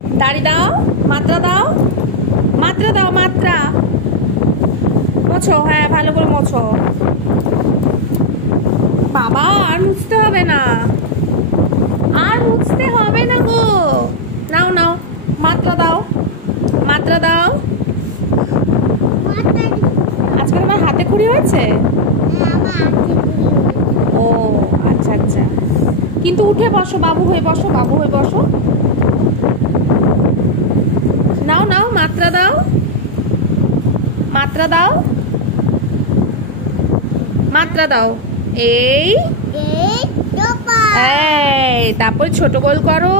দাড়ি দাও, মাত্রা দাও, মাত্রা দাও, মাত্রা মোছো। হ্যাঁ, ভালো করে মোছো। বাবা, আর মুছতে হবে না, আর মুছতে হবে না গো। নাও নাও, মাত্রা দাও, মাত্রা দাও। আজকে তোমার হাতে খুঁড়ি হয়েছে? ও আচ্ছা আচ্ছা, কিন্তু উঠে বসো, বাবু হয়ে বসো, বাবু হয়ে বসো। নাও নাও, মাত্রা দাও, মাত্রা দাও, মাত্রা দাও। এই এই, তারপর ছোট গোল করো,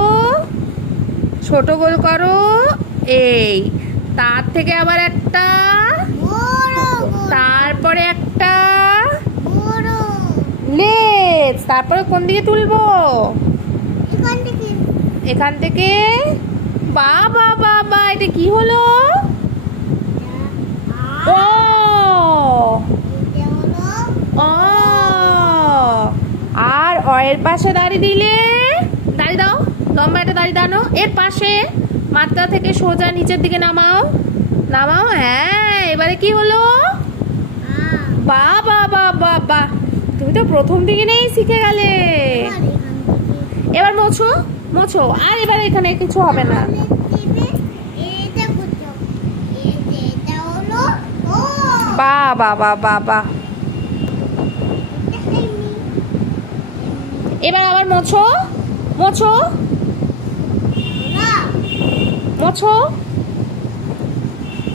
ছোট গোল করো। এই, তার থেকে আবার একটা, তারপরে একটা লেজ। তারপরে কোন দিকে তুলবো? এখান থেকে। বাবা বাবা, এটা কি হলো? ও ও, আর এর পাশে দাড়ি দিলে, দাড়ি দাও, লম্বা একটা দাড়ি দাও। এর পাশে মাথা থেকে সোজা নিচের দিকে নামাও, নামাও। হ্যাঁ, এবারে কি হলো? বাবা বাবা বাহ, তুমি তো প্রথম দিকে নেই শিখে গেলে। এবার মোছো, মোছো। আর এবার এখানে কিছু হবে না। বাবা বাবা বাহ, এবার আবার মোছো, মোছো, মোছো।